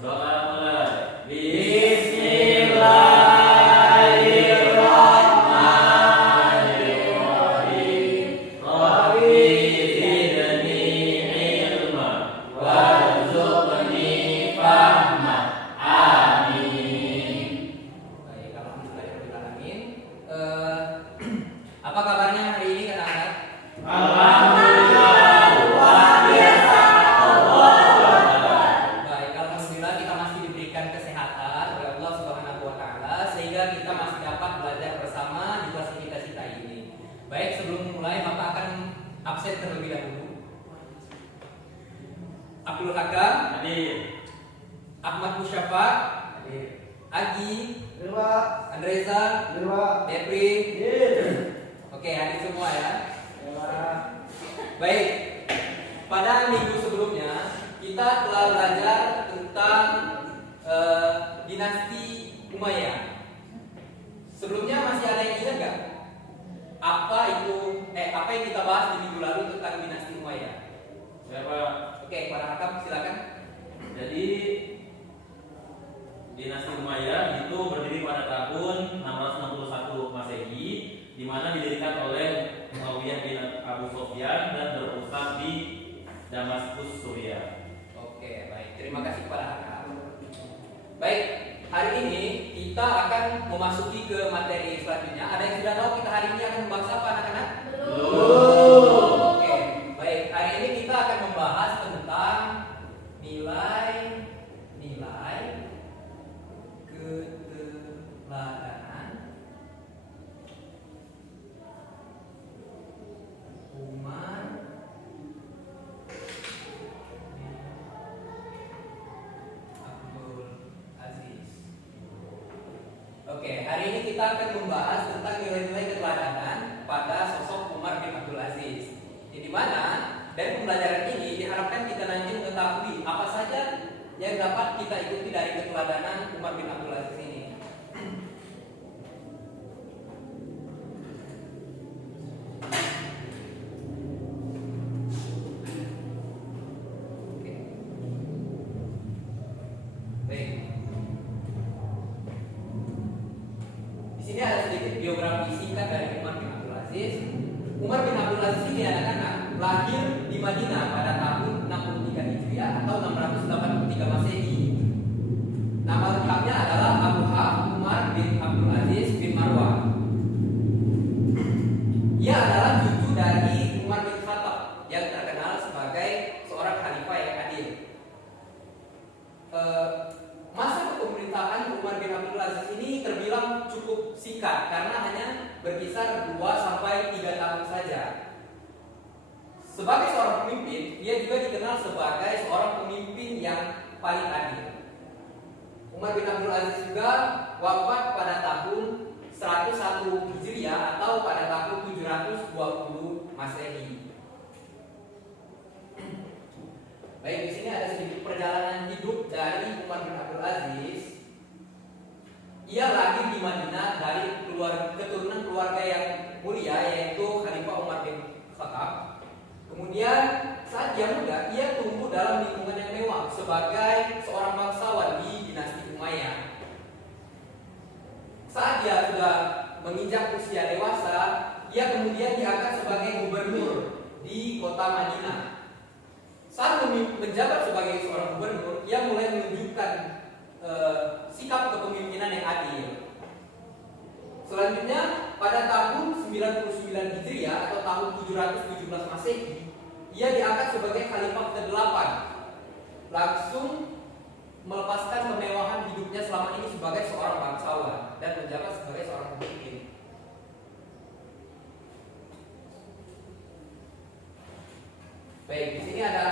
Berdoa mulai. Bismillahirrahmanirrahim. Rabbi zidni ilma warzuqni fahma. Amin. Baik, alhamdulillahirobbilalamin. Apa kabarnya hari ini anak-anak? Alhamdulillah, luar biasa. Baik, alhamdulillah kita masih diberikan kesehatan oleh Allah Subhanahu wa taala sehingga kita masih dapat belajar bersama di kelas kita ini. Baik, sebelum mulai Bapak akan absen terlebih dahulu. Abdul Hakam, Hadir. Ahmad Musyafa, Agi, Andreza, Depri. Oke, hadir semua ya. Baik, pada minggu sebelumnya kita telah belajar tentang dinasti Umayyah. Sebelumnya masih ada yang ingat nggak? Apa yang kita bahas di minggu lalu tentang dinasti Umayyah? Siapa? Oke, para hakam silakan. Jadi dinasti Umayyah itu berdiri pada tahun 661 Masehi, di mana didirikan oleh Muawiyah bin Abu Sufyan dan berpusat di Damaskus, Suriah. Oke, baik. Terima kasih kepada hakam. Baik, hari ini kita akan memasuki ke materi selanjutnya. Ada yang sudah tahu kita hari ini akan membahas apa, anak-anak? Oke, baik. Hari ini kita akan membahas tentang nilai-nilai keteladanan umat Abdul Aziz. Oke, hari ini kita akan membahas tentang nilai-nilai keteladanan pada sosok Umar bin Abdul Aziz. Di mana dari pembelajaran ini diharapkan kita nanti mengetahui apa saja yang dapat kita ikuti dari keteladanan Umar bin Abdul Aziz ini. Oke. Baik. Di sini ada sedikit biografi singkat dari Umar bin Abdul Aziz. Umar bin Abdul Aziz ini anak-anak lahir di Madinah pada tahun 63 Hijriah atau 683 Masehi. Nama lengkapnya adalah Abu Hafs Umar bin Abdul Aziz bin Marwan. Ia adalah cucu dari Umar bin Khattab yang terkenal sebagai seorang khalifah yang adil. Masa kepemerintahan Umar bin Abdul Aziz ini terbilang cukup singkat karena hanya berkisar 2 sampai 3 tahun saja. Sebagai seorang pemimpin, dia juga dikenal sebagai seorang pemimpin yang paling adil. Umar bin Abdul Aziz juga wafat pada tahun 101 Hijriah atau pada tahun 720 Masehi. Baik, di sini ada sedikit perjalanan hidup dari Umar bin Abdul Aziz. Ia lahir di Madinah dari keturunan keluarga yang mulia yaitu Khalifah Umar bin Khattab. Kemudian saat dia muda, ia tumbuh dalam lingkungan yang mewah sebagai seorang bangsawan di dinasti Umayyah. Saat dia sudah menginjak usia dewasa, ia kemudian diangkat sebagai gubernur di kota Madinah. Saat menjabat sebagai seorang gubernur, ia mulai menunjukkan sikap kepemimpinan yang adil. Selanjutnya, pada tahun 99 Hijriah atau tahun 717 Masehi, ia diangkat sebagai khalifah ke-8. Langsung melepaskan kemewahan hidupnya selama ini sebagai seorang bangsawan dan menjabat sebagai seorang pemimpin. Baik, di sini ada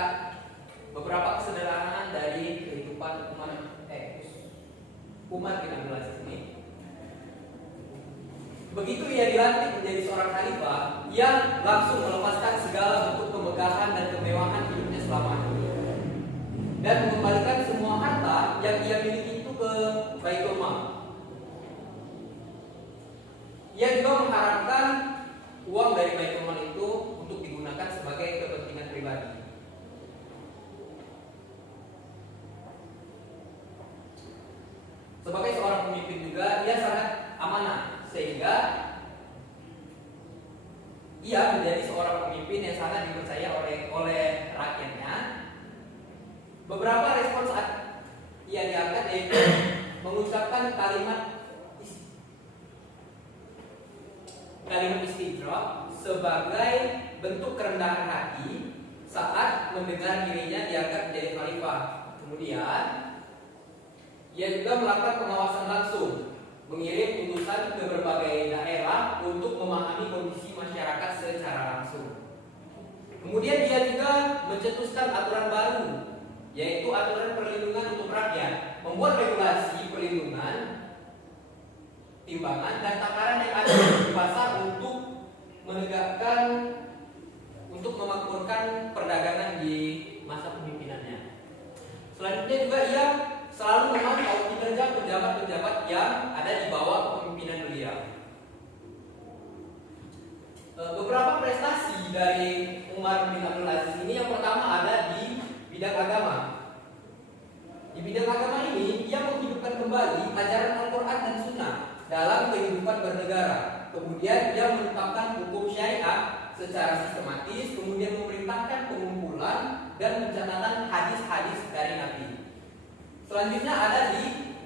beberapa kesederhanaan dari kehidupan Umar bin Abdul Aziz ini. Begitu ia dilantik menjadi seorang khalifah, ia langsung melepaskan segala bentuk kemegahan dan kemewahan hidupnya selama ini dan mengembalikan semua harta yang ia miliki itu ke Baitul Mal. Ia juga mengharapkan uang dari Baitul Mal itu untuk digunakan sebagai kepentingan pribadi. sebagai seorang pemimpin juga ia sangat amanah, sehingga ia menjadi seorang pemimpin yang sangat dipercaya oleh rakyatnya. Beberapa respon saat ia diangkat yaitu mengucapkan kalimat istidrak sebagai bentuk kerendahan hati saat mendengar dirinya diangkat menjadi khalifah. Kemudian ia juga melakukan pengawasan langsung, mengirim utusan ke berbagai daerah untuk memahami kondisi masyarakat secara langsung. Kemudian dia juga mencetuskan aturan baru, yaitu aturan perlindungan untuk rakyat, membuat regulasi perlindungan, timbangan dan takaran yang ada di pasar untuk memakmurkan perdagangan di masa pemimpinannya. Selanjutnya juga ia selalu memantau kinerja pejabat-pejabat yang ada di bawah kepemimpinan beliau. Beberapa prestasi dari Umar bin Abdul Aziz ini, yang pertama ada di bidang agama. Di bidang agama ini, ia menghidupkan kembali ajaran Al-Quran dan Sunnah dalam kehidupan bernegara. Kemudian ia menetapkan hukum syariah secara sistematis, kemudian memerintahkan pengumpulan dan pencatatan hadis-hadis dari Nabi. Selanjutnya ada di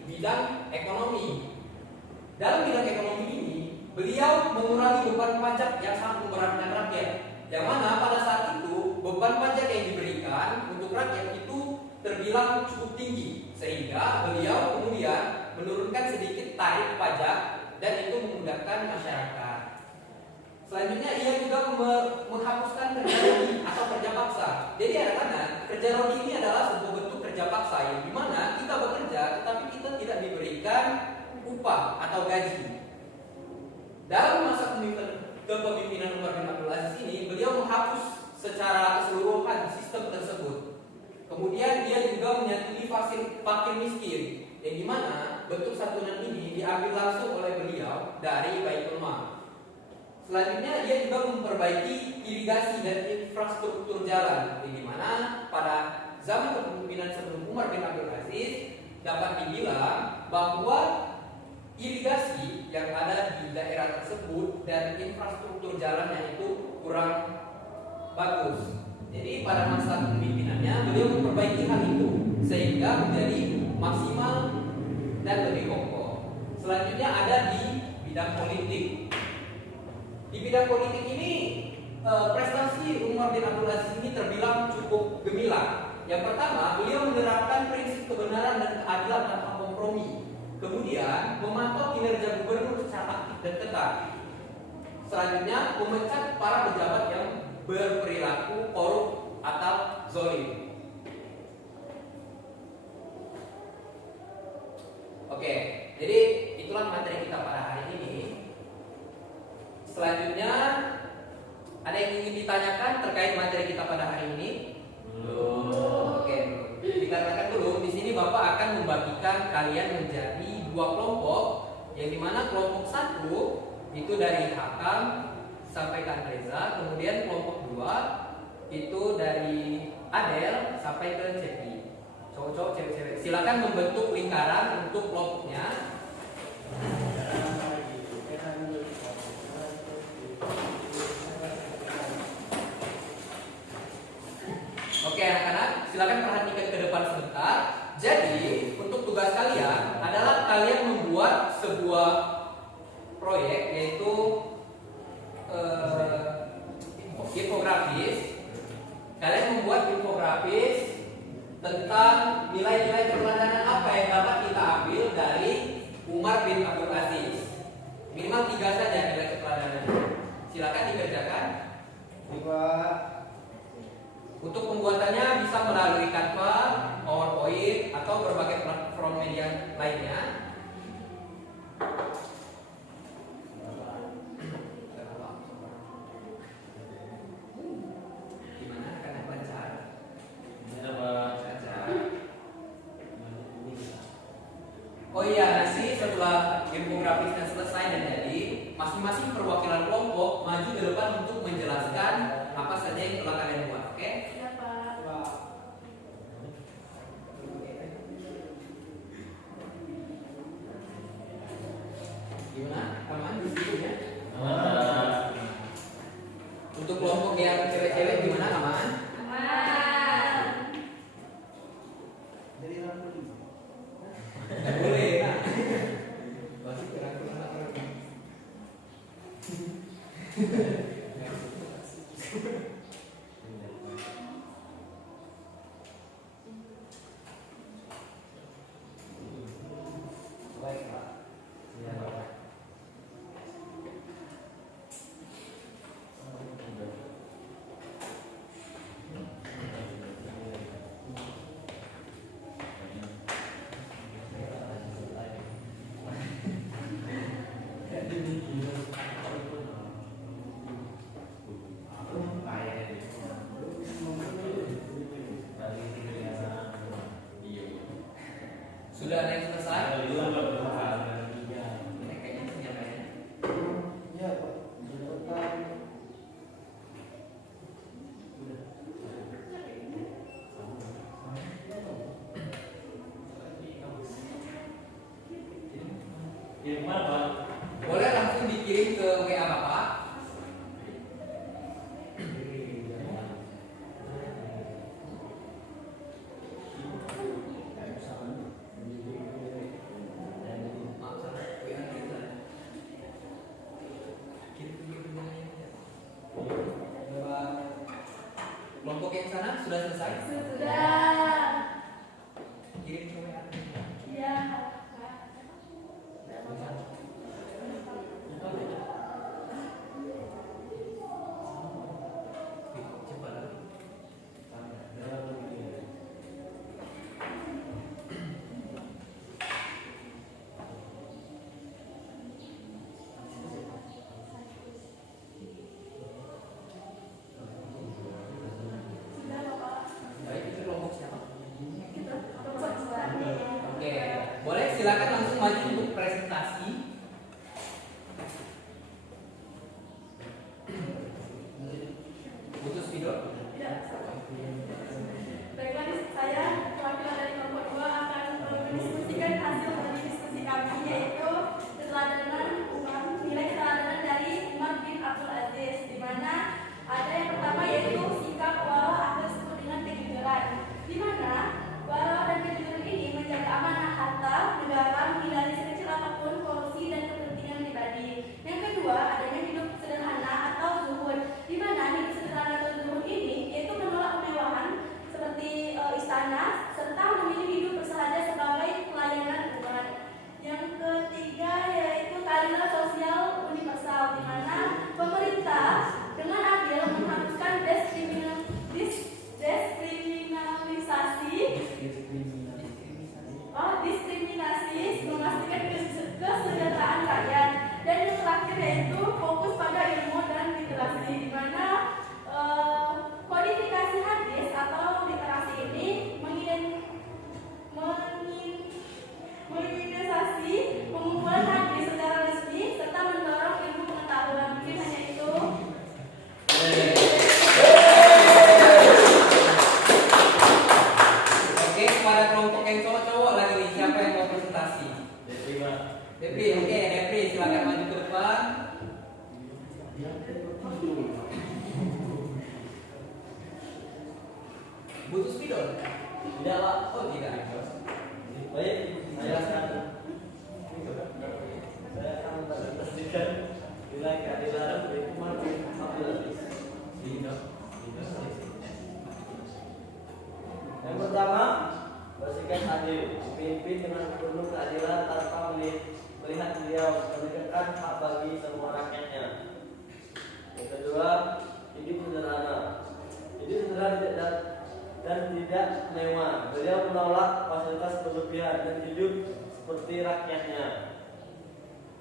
bidang ekonomi. Dalam bidang ekonomi ini, beliau mengurangi beban pajak yang sangat memberatkan rakyat, yang mana pada saat itu beban pajak yang diberikan untuk rakyat itu terbilang cukup tinggi, sehingga beliau kemudian menurunkan sedikit tarif pajak dan itu memudahkan masyarakat. Selanjutnya ia juga menghapuskan kerja rodi atau kerja paksa. Jadi anak-anak, kerja rodi ini adalah sebuah bentuk kerja paksa yang dimana kita bekerja tetapi kita tidak diberikan upah atau gaji. Dalam masa kepemimpinan Umar bin Abdul Aziz ini, beliau menghapus secara keseluruhan sistem tersebut. Kemudian dia juga menyetujui fakir miskin, yang dimana bentuk santunan ini diambil langsung oleh beliau dari Baitul Mal. Selanjutnya dia juga memperbaiki irigasi dan infrastruktur jalan, yang dimana pada zaman kepemimpinan sebelum Umar bin Abdul Aziz dapat dibilang bahwa irigasi yang ada di daerah tersebut dan infrastruktur jalannya itu kurang bagus. Jadi pada masa kepemimpinannya beliau memperbaiki hal itu sehingga menjadi maksimal dan lebih kokoh. Selanjutnya ada di bidang politik. Di bidang politik ini prestasi Umar bin Abdul Aziz ini terbilang cukup gemilang. Yang pertama, beliau menerapkan prinsip kebenaran dan keadilan tanpa kompromi. Kemudian memantau kinerja gubernur secara aktif dan ketat. Selanjutnya memecat para pejabat yang berperilaku korup atau zalim. Oke, jadi itulah materi kita pada hari ini. Selanjutnya ada yang ingin ditanyakan terkait materi kita pada hari ini? Belum. Oke, dikatakan dulu. Di sini Bapak akan membagikan kalian menjadi dua kelompok, yang dimana kelompok satu itu dari Hakam sampai ke Reza, kemudian kelompok dua itu dari Adel sampai ke Cepi. Cowok-cowok, cewek-cewek. Silakan membentuk lingkaran untuk kelompoknya. Oke anak-anak, silakan perhatikan ke depan sebentar. Jadi untuk tugas kalian adalah kalian membuat sebuah proyek, yaitu infografis. Kalian membuat infografis tentang nilai-nilai keteladanan apa yang dapat kita ambil dari Umar bin Abdul Aziz. Minimal 3 saja nilai keteladanan. Silakan dikerjakan. Untuk pembuatannya bisa melalui Canva, PowerPoint, atau berbagai platform media lainnya. Gimana? Akan baca? Oh iya, nanti setelah infografisnya selesai dan jadi, masing-masing perwakilan kelompok maju ke depan untuk menjelaskan apa saja yang telah kalian buat. Oke? Nggak boleh kan? Masih kurang-kurang orang. Baik Pak. Ya Pak. Sudah ada yang selesai? Ini kayaknya penyampaiannya. Ya Pak, Boleh langsung dikirim ke WA Bapak. Kelompok yang sana sudah selesai? Sudah. Kirim ke WA. Ya. Cepat lagi. Sudah Bapak. Baik, itu kelompok siapa? Kita kelompok dua. Oke, boleh silakan langsung maju untuk presentasi. Butuh spidol? Tidak. Baiklah, saya perwakilan dari kelompok dua akan mendiskusikan hasil dari diskusi kami, yaitu keteladanan nilai keteladanan dari Umar bin Abdul Aziz, di mana ada yang pertama yaitu sikap waro atau disebut dengan kejujuran, di mana waro dan kejujuran ini menjaga amanah harta negara, menghindari sekecil apapun korupsi dan kepentingan pribadi. Yang kedua, adanya hidup sederhana atau zuhud, di mana hidup sederhana atau zuhud ini yaitu menolak kemewahan seperti istana serta memilih hidup bersahaja sebagai pelayanan umat. Yang ketiga yaitu keadilan sosial universal, di mana pemerintah dengan adil menghapuskan diskriminasi, memastikan kesejahteraan rakyat. Dan yang terakhir yaitu fokus pada ilmu dan literasi, di mana kodifikasi hadis atau literasi ini mengidentifikasi pengumpulan hadis secara resmi serta mendorong ilmu pengetahuan. Mungkin hanya itu. Oke, kepada kelompok yang cowok-cowok lagi nih, siapa yang mau presentasi? Depri, oke, Depri silakan maju ke depan. Butuh spidol? tidak Pak. Oh tidak. Baik, saya akan mempresentasikan nilai keadilan dari Umar bin Abdul Aziz. Yang pertama, bersikap adil, memimpin dengan penuh keadilan tanpa melihat beliau menegakkan hak bagi semua rakyatnya. Yang kedua, hidup sederhana, dan tidak mewah. Beliau menolak fasilitas berlebihan dan hidup seperti rakyatnya.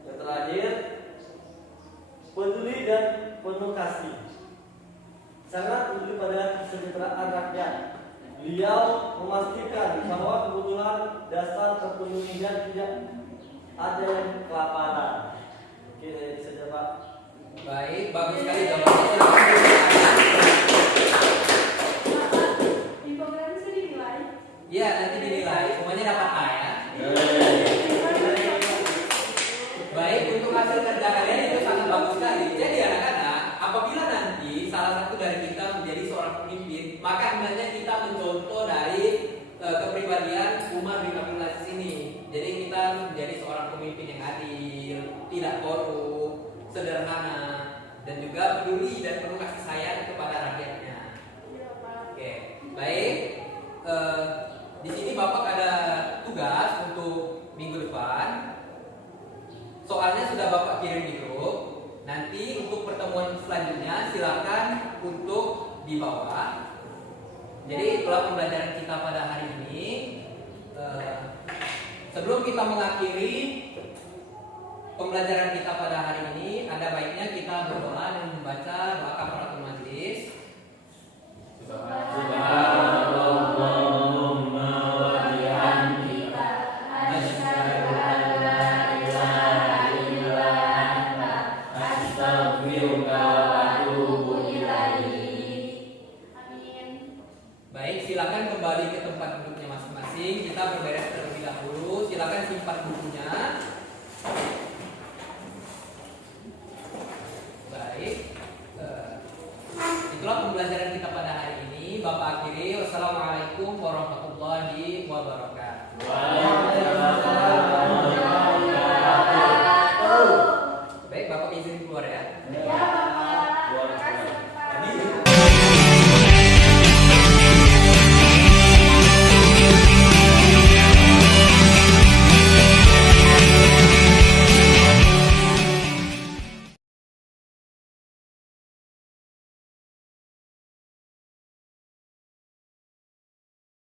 Yang terakhir, peduli dan penuh kasih, sangat peduli pada kesejahteraan rakyat. Beliau memastikan bahwa kebutuhan dasar terpenuhi dan tidak ada yang kelaparan. Oke, dari itu saja Pak. Baik, bagus sekali jawabannya. Silakan dilanjutkan. Infografi sudah dinilai. Iya, nanti dinilai. Semuanya dapat A ya. Baik, untuk hasil kerja kalian itu sangat bagus sekali. Jadi anak-anak, apabila nanti salah satu dari kita menjadi seorang pemimpin, maka hendaknya kita mencontoh dari kepribadian kepribadian Umar bin Abdul Aziz ini. Jadi kita harus menjadi seorang pemimpin yang adil, tidak korup, sederhana, dan juga peduli dan penuh kasih sayang kepada rakyatnya. Oke, baik. Di sini Bapak ada tugas untuk minggu depan. Soalnya sudah Bapak kirim di grup. Nanti untuk pertemuan selanjutnya silakan untuk dibawa. Jadi itulah pembelajaran kita pada hari ini. Sebelum kita mengakhiri pembelajaran kita pada hari ini, ada baiknya kita berdoa dan membaca doa kafaratul majelis. Subhanallahumma wa bihamdika asyhadu an la ilaha illa anta astaghfiruka wa atubu ilaik. Amin. Baik, silakan kembali ke tempat duduknya masing-masing. Kita berberes terlebih dahulu. Silakan simpan bukunya. Baik, itulah pembelajaran kita pada hari ini. Bapak akhiri. Wassalamualaikum warahmatullahi wabarakatuh. Waalaikumsalam warahmatullahi wabarakatuh. Baik, Bapak izin keluar ya. Ya.